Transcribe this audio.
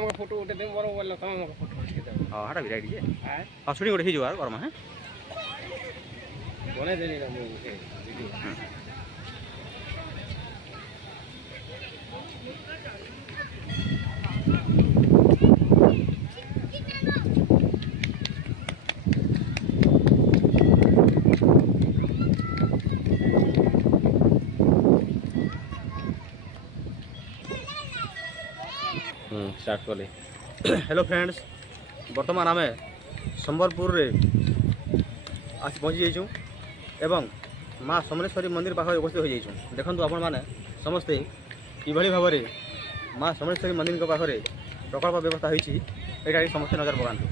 तुमको फोटो उठे दे मोर मोबाइल तुम हमको फोटो उठे दे हां हाटा भी राइट जे हां हां शूटिंग उठे हिजो यार करमा है बने देनी ना मु उठे वीडियो स्टार्ट कले हेलो फ्रेंड्स बर्तमान आम संबलपुर रे आस पहुँची जाइछुं एवं माँ समलेश्वरी मंदिर पाखे उपस्थित हो जाइछुं देखंतु आपण माने समस्ते किभली भाव में माँ समलेश्वरी मंदिर पाखे प्रकल्प व्यवस्था होइछि एटा समस्त नजर पकांतु।